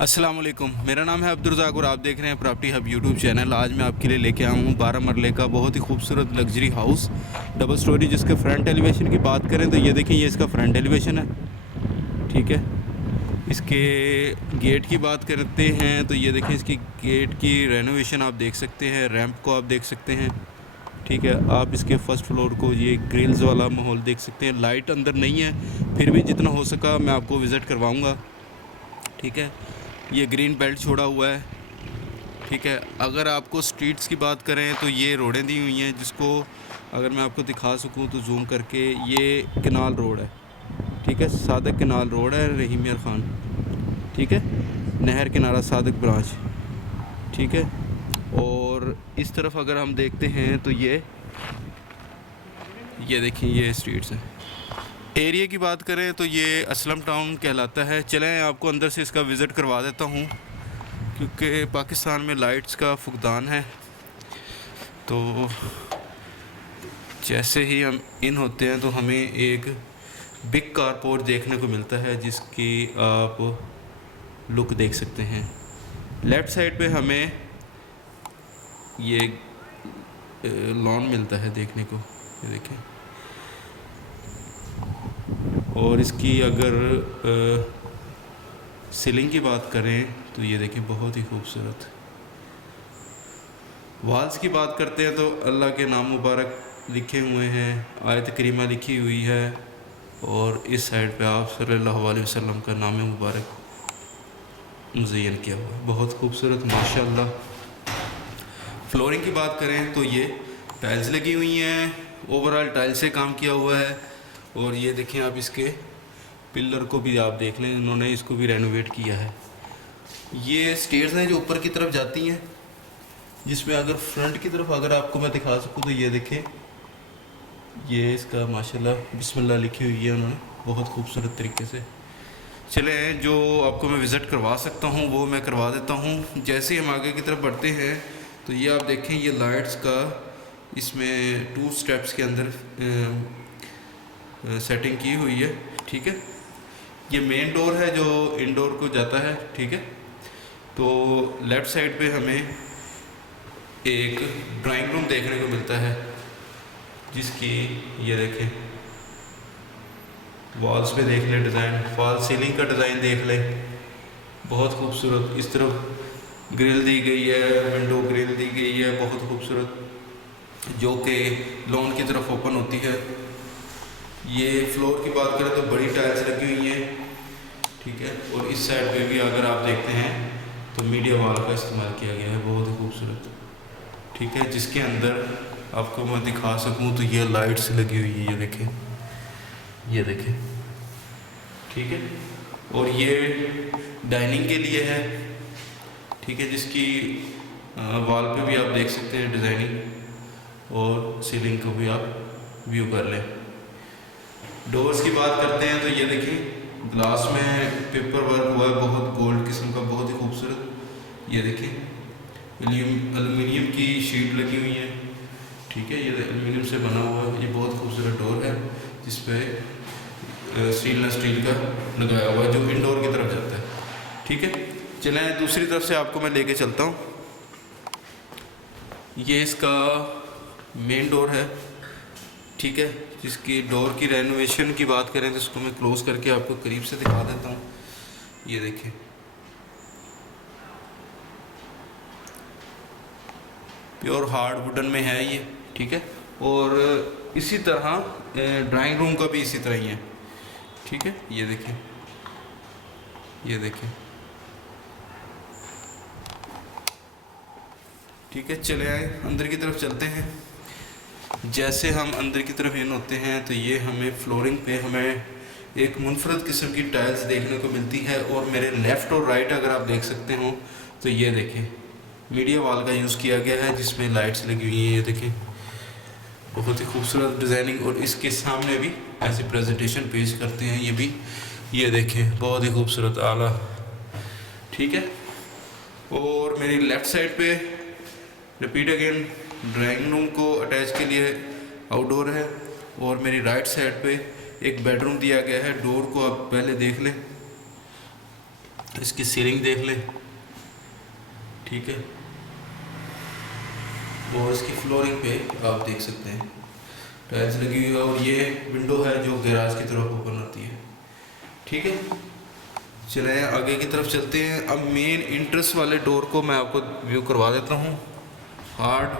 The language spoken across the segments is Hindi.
अस्सलाम वालेकुम, मेरा नाम है अब्दुर्रज़ाक और आप देख रहे हैं प्रॉपर्टी हब यूट्यूब चैनल। आज मैं आपके लिए लेके आया हूँ 12 मरले का बहुत ही खूबसूरत लग्जरी हाउस डबल स्टोरी। जिसके फ्रंट एलिवेशन की बात करें तो ये देखिए, ये इसका फ्रंट एलिवेशन है। ठीक है, इसके गेट की बात करते हैं तो ये देखें, इसकी गेट की रेनोवेशन आप देख सकते हैं, रैंप को आप देख सकते हैं। ठीक है, आप इसके फर्स्ट फ्लोर को ये ग्रिल्स वाला माहौल देख सकते हैं। लाइट अंदर नहीं है, फिर भी जितना हो सका मैं आपको विज़िट करवाऊँगा। ठीक है, ये ग्रीन बेल्ट छोड़ा हुआ है। ठीक है, अगर आपको स्ट्रीट्स की बात करें तो ये रोडें दी हुई हैं, जिसको अगर मैं आपको दिखा सकूं तो जूम करके, ये कनाल रोड है। ठीक है, सादक कनाल रोड है, रहीम यार ख़ान। ठीक है, नहर किनारा सादक ब्रांच। ठीक है, और इस तरफ अगर हम देखते हैं तो ये देखें, ये स्ट्रीट्स हैं। एरिया की बात करें तो ये असलम टाउन कहलाता है। चलें आपको अंदर से इसका विज़िट करवा देता हूँ, क्योंकि पाकिस्तान में लाइट्स का फुकदान है। तो जैसे ही हम इन होते हैं तो हमें एक बिग कारपोर्ट देखने को मिलता है, जिसकी आप लुक देख सकते हैं। लेफ़्ट साइड पे हमें ये लॉन मिलता है देखने को, ये देखें। और इसकी अगर सीलिंग की बात करें तो ये देखें, बहुत ही खूबसूरत। वाल्स की बात करते हैं तो अल्लाह के नाम मुबारक लिखे हुए हैं, आयत करीमा लिखी हुई है, और इस साइड पे आप सल्लल्लाहु अलैहि वसल्लम का नाम मुबारक मुज़य्यन किया हुआ है, बहुत खूबसूरत माशाल्लाह। फ्लोरिंग की बात करें तो ये टाइल्स लगी हुई हैं, ओवरऑल टाइल से काम किया हुआ है। और ये देखें आप, इसके पिलर को भी आप देख लें, इन्होंने इसको भी रेनोवेट किया है। ये स्टेयर्स हैं जो ऊपर की तरफ जाती हैं, जिसमें अगर फ्रंट की तरफ अगर आपको मैं दिखा सकूं तो ये देखें, ये इसका माशाल्लाह बिस्मिल्लाह लिखी हुई है उन्होंने बहुत खूबसूरत तरीके से। चले, जो आपको मैं विज़िट करवा सकता हूँ वो मैं करवा देता हूँ। जैसे ही हम आगे की तरफ बढ़ते हैं तो ये आप देखें, ये लाइट्स का इसमें 2 स्टेप्स के अंदर सेटिंग की हुई है। ठीक है, ये मेन डोर है जो इंडोर को जाता है। ठीक है, तो लेफ़्ट साइड पे हमें एक ड्राइंग रूम देखने को मिलता है, जिसकी ये देखें, वॉल्स पे देख लें डिज़ाइन, फॉल सीलिंग का डिज़ाइन देख लें, बहुत खूबसूरत। इस तरफ ग्रिल दी गई है, विंडो ग्रिल दी गई है बहुत खूबसूरत, जो कि लॉन की तरफ ओपन होती है। ये फ्लोर की बात करें तो बड़ी टाइल्स लगी हुई हैं। ठीक है, और इस साइड पे भी अगर आप देखते हैं तो मीडिया वॉल का इस्तेमाल किया गया है, बहुत ही खूबसूरत। ठीक है, जिसके अंदर आपको मैं दिखा सकूं तो ये लाइट्स लगी हुई है, ये देखें, ये देखें। ठीक है, और ये डाइनिंग के लिए है। ठीक है, जिसकी वॉल पे भी आप देख सकते हैं डिज़ाइनिंग, और सीलिंग को भी आप व्यू कर लें। डोर्स की बात करते हैं तो ये देखिए, ग्लास में पेपर वर्क हुआ है, बहुत गोल्ड किस्म का, बहुत ही खूबसूरत। ये देखिए, एल्युमिनियम की शीट लगी हुई है। ठीक है, ये एल्युमिनियम से बना हुआ है, ये बहुत खूबसूरत डोर है, जिस पे स्टेनलेस स्टील का लगाया हुआ है, जो इंडोर की तरफ जाता है। ठीक है, चलें दूसरी तरफ से आपको मैं लेके चलता हूँ। ये इसका मेन डोर है। ठीक है, जिसकी डोर की रेनोवेशन की बात करें तो इसको मैं क्लोज़ करके आपको करीब से दिखा देता हूँ। ये देखें, प्योर हार्ड वुडन में है ये। ठीक है, और इसी तरह ड्राइंग रूम का भी इसी तरह ही है। ठीक है, ये देखें, ये देखें। ठीक है, चले आए अंदर की तरफ चलते हैं। जैसे हम अंदर की तरफ इन होते हैं तो ये हमें फ्लोरिंग पे हमें एक मुनफरद किस्म की टाइल्स देखने को मिलती है। और मेरे लेफ़्ट और राइट अगर आप देख सकते हो तो ये देखें, मीडिया वॉल का यूज़ किया गया है, जिसमें लाइट्स लगी हुई हैं। ये देखें, बहुत ही खूबसूरत डिज़ाइनिंग। और इसके सामने भी ऐसे प्रेजेंटेशन पेश करते हैं, ये भी ये देखें, बहुत ही खूबसूरत आला। ठीक है, और मेरी लेफ़्ट साइड पे रिपीट अगेन ड्राइंग रूम को अटैच के लिए आउटडोर है, और मेरी राइट साइड पे एक बेडरूम दिया गया है। डोर को आप पहले देख लें, इसकी सीलिंग देख ले, ठीक है। और इसकी फ्लोरिंग पे आप देख सकते हैं टाइल्स लगी हुई है, और ये विंडो है जो गैराज की तरफ ओपन होती है, ठीक है। चलें आगे की तरफ चलते हैं। अब मेन इंट्रेंस वाले डोर को मैं आपको व्यू करवा देता हूँ। हार्ड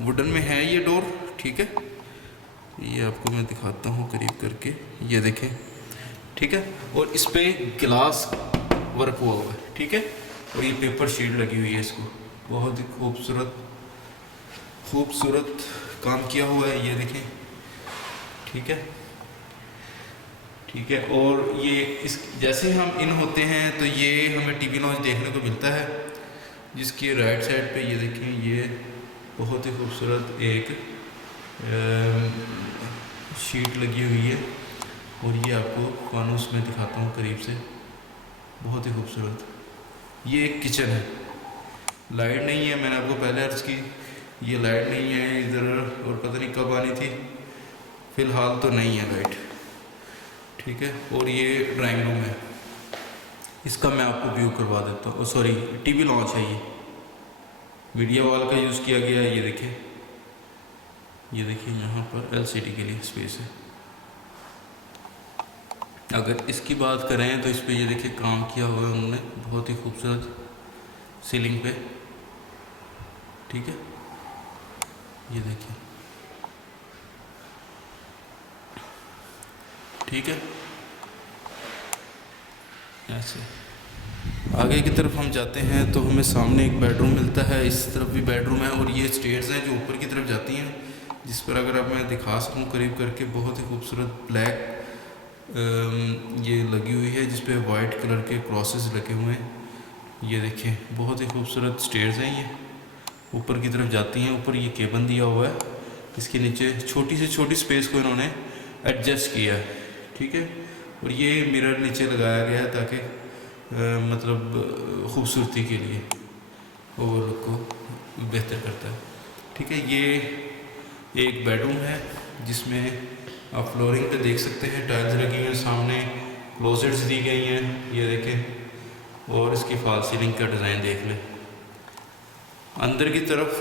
वुडन में है ये डोर, ठीक है। ये आपको मैं दिखाता हूँ करीब करके, ये देखें, ठीक है। और इस पे ग्लास वर्क हुआ हुआ है, ठीक है। और ये पेपर शीट लगी हुई है, इसको बहुत ही खूबसूरत काम किया हुआ है, ये देखें, ठीक है, ठीक है। और ये इस जैसे हम इन होते हैं तो ये हमें टीवी लॉन्च देखने को मिलता है, जिसकी राइट साइड पे ये देखें, ये बहुत ही खूबसूरत एक शीट लगी हुई है। और ये आपको फानूस में दिखाता हूँ करीब से, बहुत ही खूबसूरत। ये एक किचन है, लाइट नहीं है, मैंने आपको पहले अर्ज़ की, ये लाइट नहीं है इधर, और पता नहीं कब आनी थी, फ़िलहाल तो नहीं है लाइट, ठीक है। और ये ड्राइंग रूम है, इसका मैं आपको व्यू करवा देता हूँ। सॉरी, टीवी लॉन्च है, ये मीडिया वॉल का यूज़ किया गया है, ये देखें, ये देखिए यहाँ पर एलसीडी के लिए स्पेस है। अगर इसकी बात करें तो इस पर ये देखिए काम किया हुआ है उन्होंने, बहुत ही खूबसूरत सीलिंग पे, ठीक है। ये देखिए, ठीक है। ऐसे आगे की तरफ हम जाते हैं तो हमें सामने एक बेडरूम मिलता है, इस तरफ भी बेडरूम है, और ये स्टेयर्स हैं जो ऊपर की तरफ जाती हैं, जिस पर अगर अब मैं दिखा सकूँ करीब करके, बहुत ही खूबसूरत ब्लैक ये लगी हुई है, जिस पे वाइट कलर के क्रॉसेस लगे हुए हैं, ये देखिए, बहुत ही खूबसूरत स्टेयर्स हैं, ये ऊपर की तरफ जाती हैं। ऊपर ये केबन दिया हुआ है, इसके नीचे छोटी से छोटी स्पेस को इन्होंने एडजस्ट किया है, ठीक है। और ये मिरर नीचे लगाया गया है ताकि मतलब खूबसूरती के लिए वो लुक को बेहतर करता है, ठीक है। ये एक बेडरूम है जिसमें आप फ्लोरिंग पे देख सकते हैं टाइल्स लगी हुई हैं, सामने क्लोजेट्स दी गई हैं, ये देखें। और इसकी फॉल सीलिंग का डिज़ाइन देख लें। अंदर की तरफ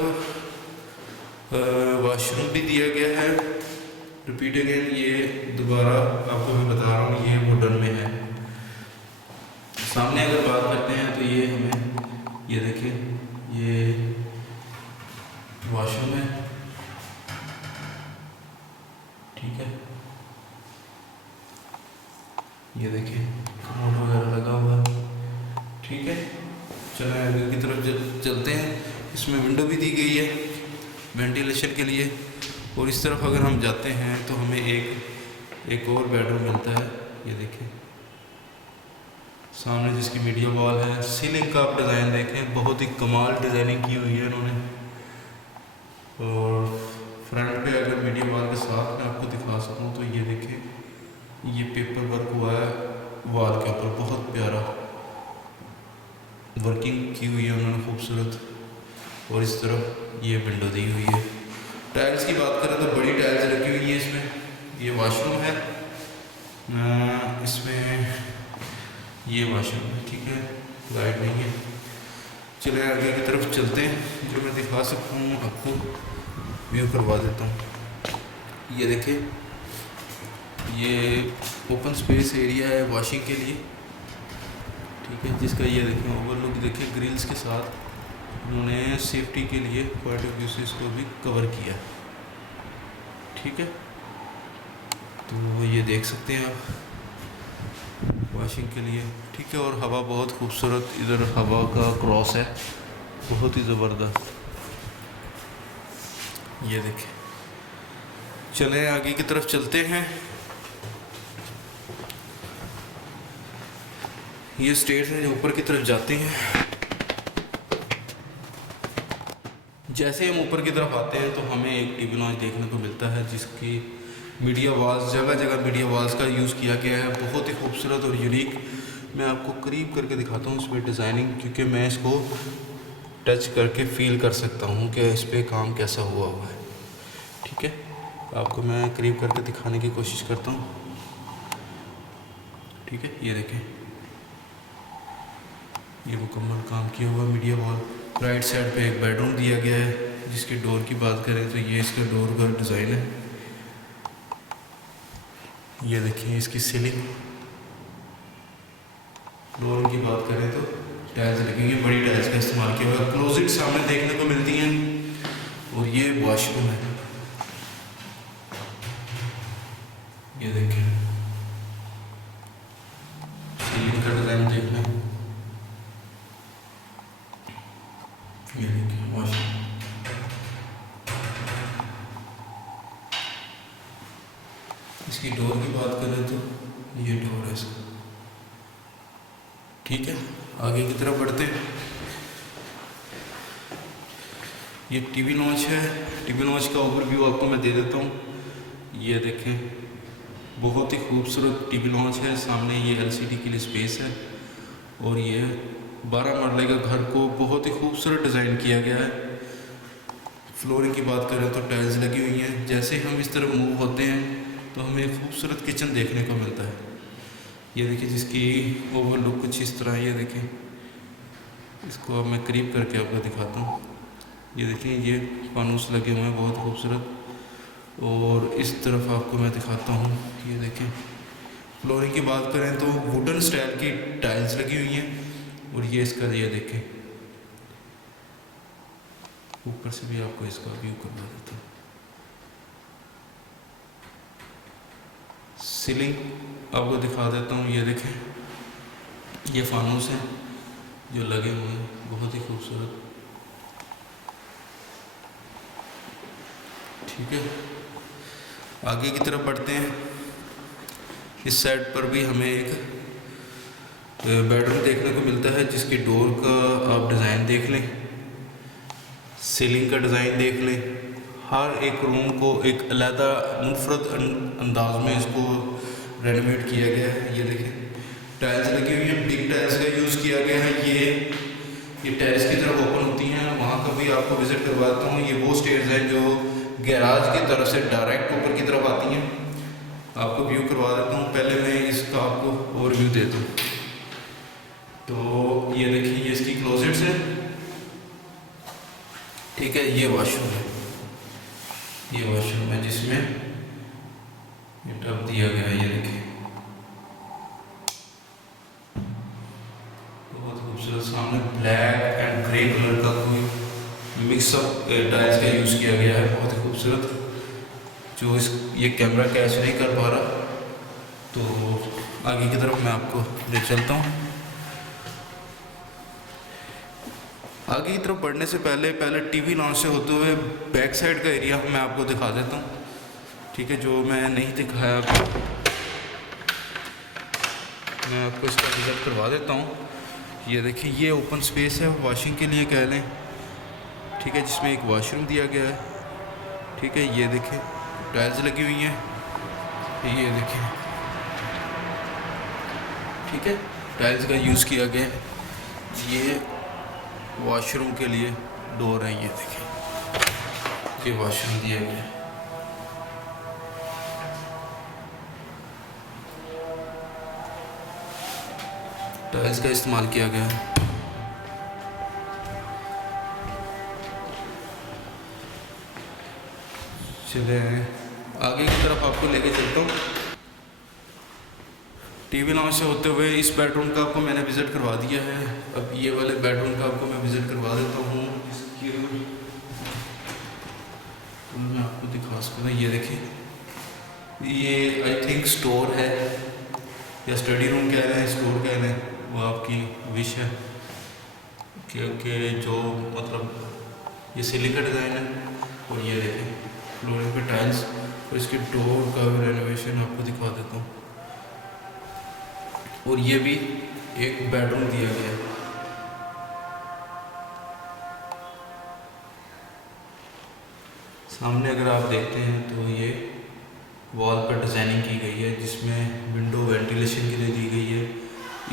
वॉशरूम भी दिया गया है। रिपीट अगेन, ये दोबारा आपको मैं बता रहा हूँ, ये वुडन में है। सामने अगर बात करते हैं तो ये हमें, ये देखें, ये वॉशरूम है, ठीक है। ये देखिए कमोड वगैरह लगा हुआ है, ठीक है। चलें आगे की तरफ चलते हैं। इसमें विंडो भी दी गई है वेंटिलेशन के लिए। और इस तरफ अगर हम जाते हैं तो हमें एक और बेडरूम मिलता है, ये देखिए सामने, जिसकी मीडिया वॉल है। सीलिंग का आप डिज़ाइन देखें, बहुत ही कमाल डिज़ाइनिंग की हुई है इन्होंने। और फ्रंट पे अगर मीडिया वॉल के साथ मैं आपको दिखा सकूं तो ये देखें, ये पेपर वर्क हुआ है वॉल के ऊपर, बहुत प्यारा वर्किंग की हुई है उन्होंने, खूबसूरत। और इस तरफ ये विंडो दी हुई है। टाइल्स की बात करें तो बड़ी टाइल्स लगी हुई है इसमें। ये वॉशरूम है, इसमें ये वॉशरूम है, ठीक है। लाइट नहीं है। चले आगे की तरफ चलते हैं, जो मैं दिखा सकता हूँ आपको व्यू करवा देता हूँ। ये देखिए, ये ओपन स्पेस एरिया है वॉशिंग के लिए, ठीक है। जिसका ये देखें ओवरलुक देखिए, ग्रिल्स के साथ उन्होंने सेफ्टी के लिए पॉइंट ऑफ व्यू से इसको भी कवर किया, ठीक है। तो ये देख सकते हैं आप वॉशिंग के लिए, ठीक है। और हवा बहुत खूबसूरत, इधर हवा का क्रॉस है, बहुत ही ज़बरदस्त। ये देखें, चलें आगे की तरफ चलते हैं। ये स्टेयर्स हैं जो ऊपर की तरफ जाते हैं। जैसे हम ऊपर की तरफ आते हैं तो हमें एक टीवी लॉन्च देखने को मिलता है, जिसकी मीडिया वॉल्स, जगह जगह मीडिया वॉल्स का यूज़ किया गया है, बहुत ही खूबसूरत और यूनिक। मैं आपको करीब करके दिखाता हूँ इसमें डिज़ाइनिंग, क्योंकि मैं इसको टच करके फील कर सकता हूँ कि इस पर काम कैसा हुआ हुआ है, ठीक है। आपको मैं करीब करके दिखाने की कोशिश करता हूँ, ठीक है। ये देखें, ये मुकम्मल काम किया हुआ मीडिया वॉल। राइट साइड पे एक बेडरूम दिया गया है, जिसके डोर की बात करें तो ये इसका डोर का डिज़ाइन है। ये देखिए इसकी सीलिंग। डोर की बात करें तो टाइल्स लगेंगी, बड़ी टाइल्स का इस्तेमाल किया हुआ है। क्लोजेट सामने देखने को मिलती हैं। और ये वॉशरूम है, ये देखिए सीलिंग का डिज़ाइन देख लें। ये देखिए वॉशरूम। इसकी डोर की बात करें तो ये डोर है इसका। ठीक है, आगे की तरफ बढ़ते हैं। ये टीवी लॉन्च है। टीवी लॉन्च का ओवरव्यू आपको मैं दे देता हूँ। ये देखें, बहुत ही खूबसूरत टीवी लॉन्च है। सामने ये एलसीडी के लिए स्पेस है। और ये 12 मरले का घर को बहुत ही खूबसूरत डिज़ाइन किया गया है। फ्लोरिंग की बात करें तो टाइल्स लगी हुई हैं। जैसे हम इस तरफ मूव होते हैं तो हमें एक खूबसूरत किचन देखने को मिलता है। ये देखिए जिसकी ओवरलुक कुछ इस तरह। ये देखें, इसको अब मैं करीब करके आपको दिखाता हूँ। ये देखिए ये फानूस लगे हुए हैं बहुत खूबसूरत। और इस तरफ आपको मैं दिखाता हूँ। ये देखें, फ्लोरिंग की बात करें तो वुडन स्टाइल की टाइल्स लगी हुई हैं। और ये इसका ये देखें, ऊपर से भी आपको इसका व्यू करवा देता हूँ। सीलिंग आपको दिखा देता हूँ। ये देखें, ये फानूस हैं जो लगे हुए हैं, बहुत ही खूबसूरत। ठीक है, आगे की तरफ बढ़ते हैं। इस साइड पर भी हमें एक बेडरूम देखने को मिलता है, जिसके डोर का आप डिज़ाइन देख लें, सीलिंग का डिज़ाइन देख लें। हर एक रूम को एक अलग मुनफरद अंदाज में इसको रेनोवेट किया गया है। ये देखें, टाइल्स लगी हुई है, बिग टाइल्स का यूज़ किया गया है। ये टाइल्स की तरफ ओपन होती हैं, वहाँ का भी आपको विज़िट करवाता हूँ। ये वो स्टेयर्स हैं जो गैराज की तरफ से डायरेक्ट ऊपर की तरफ आती हैं। आपको व्यू करवा देता हूँ। पहले मैं इसका आपको ओवरव्यू दे दूँ। तो ये देखिए, ये इसकी क्लोजेट्स है। ठीक है, ये वॉशरूम है। ये वॉशरूम है जिसमें ये टब दिया गया है। ये देखिए बहुत खूबसूरत। सामने ब्लैक एंड ग्रे कलर का कोई मिक्सअप टाइल्स का यूज़ किया गया है, बहुत ही खूबसूरत। जो ये कैमरा कैच नहीं कर पा रहा, तो आगे की तरफ मैं आपको ले चलता हूँ। आगे की तरफ बढ़ने से पहले टीवी लॉन्च से होते हुए बैक साइड का एरिया मैं आपको दिखा देता हूँ। ठीक है, जो मैं नहीं दिखाया आपको, मैं आपको इसका विज़िट करवा देता हूँ। ये देखिए, ये ओपन स्पेस है, वॉशिंग के लिए कह लें। ठीक है, जिसमें एक वॉशरूम दिया गया है। ठीक है, ये देखिए टाइल्स लगी हुई हैं। ये देखिए, ठीक है, टाइल्स का यूज़ किया गया है। ये वॉशरूम के लिए डोर है। ये देखिए, ये वॉशरूम दिया गया है। टाइल्स का इस्तेमाल किया गया है। चले आगे की तरफ आपको लेके चलता हूँ। टीवी लॉन्च से होते हुए इस बेडरूम का आपको मैंने विज़िट करवा दिया है। अब ये वाले बेडरूम का आपको मैं विज़िट करवा देता हूँ। इसकी तो मैं आपको दिखा सकता हूँ। ये देखिए, ये आई थिंक स्टोर है या स्टडी रूम कह रहे हैं, स्टोर कह रहे हैं, वो आपकी विश है। क्योंकि जो मतलब ये सीलिंग का डिज़ाइन है। और ये देखें फ्लोरिंग पे टाइल्स, और इसके डोर का रेनोवेशन आपको दिखा देता हूँ। और ये भी एक बेडरूम दिया गया है। सामने अगर आप देखते हैं तो ये वॉल पर डिज़ाइनिंग की गई है, जिसमें विंडो वेंटिलेशन के लिए दी गई है।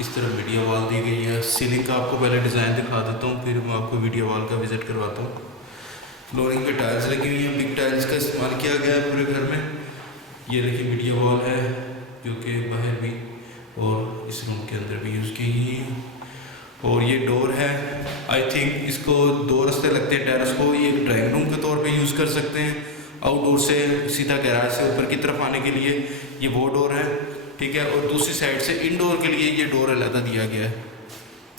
इस तरह मीडिया वॉल दी गई है। सीलिंग का आपको पहले डिज़ाइन दिखा देता हूँ, फिर मैं आपको मीडिया वॉल का विज़िट करवाता हूँ। फ्लोरिंग पे टाइल्स लगी हुई हैं, बिग टाइल्स का इस्तेमाल किया गया है पूरे घर में। ये देखिए मीडिया वॉल है, जो कि बाहर भी और इस रूम के अंदर भी यूज़ की गई है। और ये डोर है, आई थिंक इसको 2 रास्ते लगते हैं टेरेस को। ये एक ड्राइंग रूम के तौर पे यूज़ कर सकते हैं, आउटडोर से सीधा गैराज से ऊपर की तरफ आने के लिए ये वो डोर है, ठीक है। और दूसरी साइड से इनडोर के लिए ये डोर अलग दिया गया है,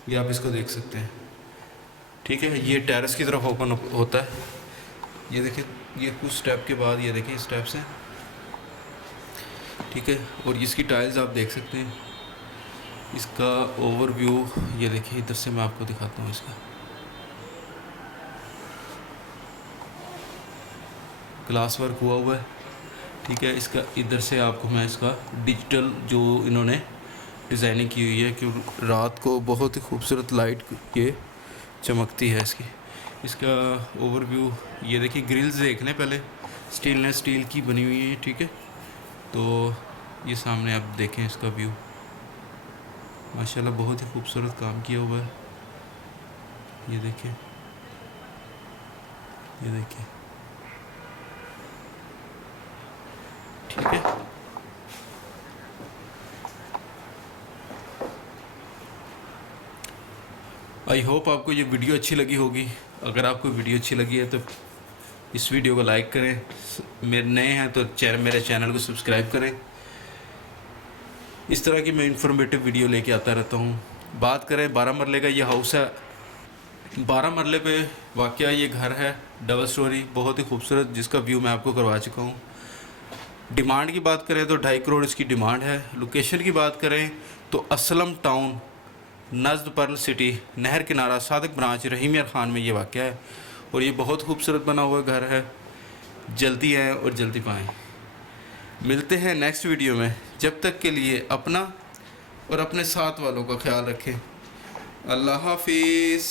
ये आप इसको देख सकते हैं, ठीक है। ये टेरेस की तरफ ओपन होता है, ये देखिए, ये कुछ स्टेप के बाद ये देखिए स्टेप्स हैं, ठीक है। और इसकी टाइल्स आप देख सकते हैं, इसका ओवरव्यू ये देखिए, इधर से मैं आपको दिखाता हूँ। इसका ग्लास वर्क हुआ हुआ है, ठीक है। इसका इधर से आपको मैं इसका डिजिटल जो इन्होंने डिज़ाइनिंग की हुई है कि रात को बहुत ही खूबसूरत लाइट ये चमकती है इसकी। इसका ओवरव्यू ये देखिए, ग्रिल्स देख लें पहले, स्टेनलेस स्टील की बनी हुई है, ठीक है। तो ये सामने आप देखें इसका व्यू, माशाल्लाह बहुत ही खूबसूरत काम किया हुआ है। ये देखिए, ये देखिए, ठीक है। आई होप आपको ये वीडियो अच्छी लगी होगी। अगर आपको वीडियो अच्छी लगी है तो इस वीडियो को लाइक करें, मेरे नए हैं तो मेरे चैनल को सब्सक्राइब करें। इस तरह की मैं इंफॉर्मेटिव वीडियो लेके आता रहता हूँ। बात करें 12 मरले का ये हाउस है, 12 मरले पे वाकया ये घर है, डबल स्टोरी, बहुत ही खूबसूरत, जिसका व्यू मैं आपको करवा चुका हूँ। डिमांड की बात करें तो 2.5 करोड़ इसकी डिमांड है। लोकेशन की बात करें तो असलम टाउन, नज़द पर्ल सिटी, नहर किनारा, सादिक ब्रांच, रहीम यार खान में ये वाक़या है। और ये बहुत खूबसूरत बना हुआ घर है। जल्दी आएँ और जल्दी पाएँ। मिलते हैं नेक्स्ट वीडियो में, जब तक के लिए अपना और अपने साथ वालों का ख्याल रखें। अल्लाह हाफिज़।